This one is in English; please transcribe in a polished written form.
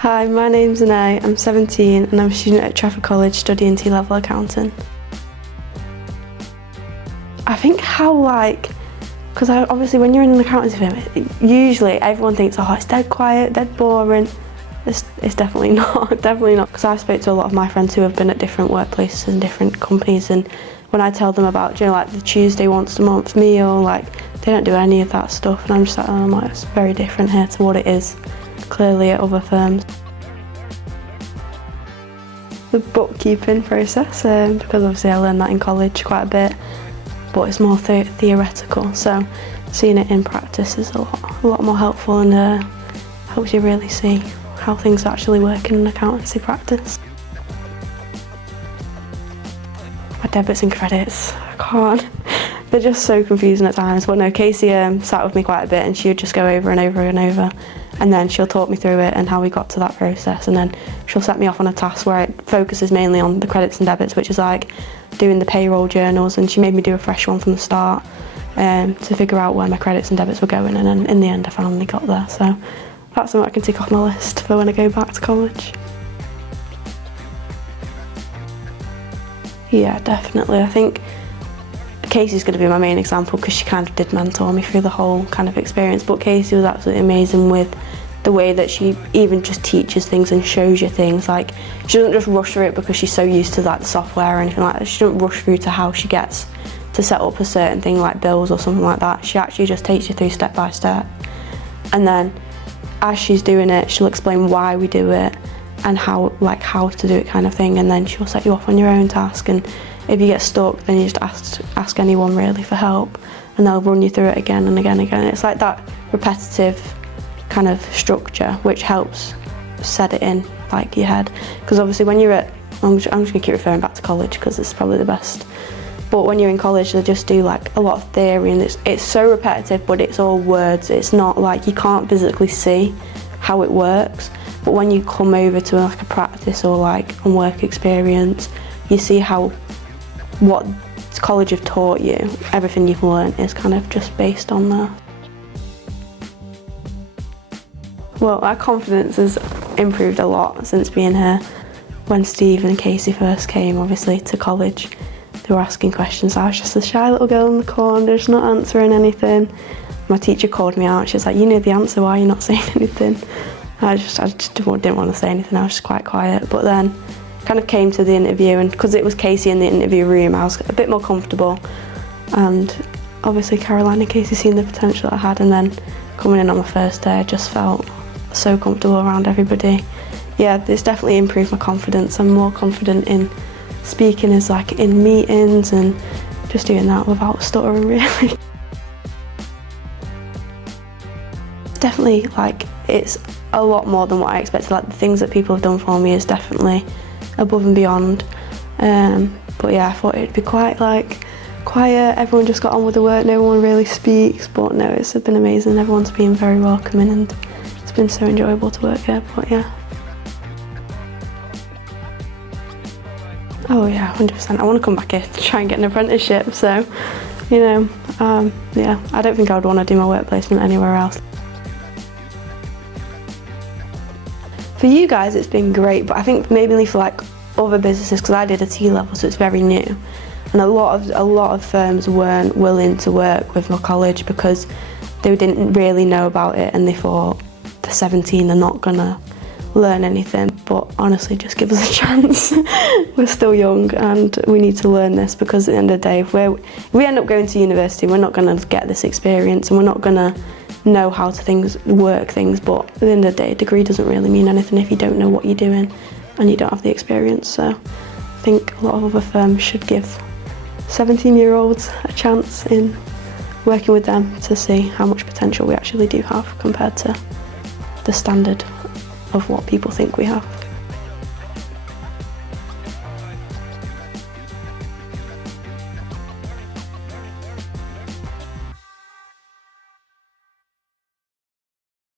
Hi, my name's Anais, I'm 17 and I'm a student at Trafford College studying T-level accounting. I think because obviously when you're in an accountancy firm, usually everyone thinks, oh, it's dead quiet, dead boring. It's definitely not, definitely not. Because I spoke to a lot of my friends who have been at different workplaces and different companies, and when I tell them about, like the Tuesday once a month meal, they don't do any of that stuff, and I'm just like, it's very different here to what it is clearly at other firms. The bookkeeping process, because obviously I learned that in college quite a bit, but it's more theoretical, so seeing it in practice is a lot more helpful, and helps you really see how things actually work in an accountancy practice. My debits and credits, I can't. They're just so confusing at times. But no, Casey sat with me quite a bit, and she would just go over and over and over, and then she'll talk me through it and how we got to that process, and then she'll set me off on a task where it focuses mainly on the credits and debits, which is like doing the payroll journals, and she made me do a fresh one from the start to figure out where my credits and debits were going, and then in the end I finally got there. So that's something I can tick off my list for when I go back to college. Yeah, definitely. I think Casey's going to be my main example because she kind of did mentor me through the whole kind of experience, but Casey was absolutely amazing with the way that she even just teaches things and shows you things. Like, she doesn't just rush through it because she's so used to the software or anything like that. She doesn't rush through to how she gets to set up a certain thing like bills or something like that. She actually just takes you through step by step, and then as she's doing it, she'll explain why we do it and how to do it kind of thing, and then she'll set you off on your own task, and if you get stuck then you just ask anyone really for help, and they'll run you through it again and again and again. It's like that repetitive kind of structure which helps set it in your head, because obviously when you're at, I'm just going to keep referring back to college because it's probably the best, but when you're in college they just do a lot of theory, and it's so repetitive, but it's all words. It's not you can't physically see how it works, but when you come over to a practice or a work experience, you see how what college have taught you, everything you've learned is kind of just based on that. Well, our confidence has improved a lot since being here. When Steve and Casey first came, obviously, to college, they were asking questions. I was just a shy little girl in the corner, just not answering anything. My teacher called me out. She was like, "You know the answer, why are you not saying anything?" I just didn't want to say anything. I was just quite quiet. But then kind of came to the interview, and because it was Casey in the interview room, I was a bit more comfortable, and obviously Caroline and Casey seen the potential that I had, and then coming in on my first day I just felt so comfortable around everybody. Yeah, it's definitely improved my confidence. I'm more confident in speaking as in meetings and just doing that without stuttering really. Definitely it's a lot more than what I expected. The things that people have done for me is definitely above and beyond, but yeah, I thought it'd be quite quiet, everyone just got on with the work, no one really speaks, but no, it's been amazing. Everyone's been very welcoming and it's been so enjoyable to work here. But yeah, oh yeah, 100%. I want to come back here to try and get an apprenticeship, so yeah, I don't think I would want to do my work placement anywhere else. For you guys it's been great, but I think maybe for other businesses, because I did a T-level, so it's very new, and a lot of firms weren't willing to work with my college because they didn't really know about it, and they thought they're 17, they're not gonna learn anything. But honestly, just give us a chance. We're still young and we need to learn this, because at the end of the day, if we end up going to university, we're not gonna get this experience and we're not gonna know how to work things, but at the end of the day, a degree doesn't really mean anything if you don't know what you're doing and you don't have the experience. So I think a lot of other firms should give 17-year-olds a chance in working with them to see how much potential we actually do have compared to the standard of what people think we have.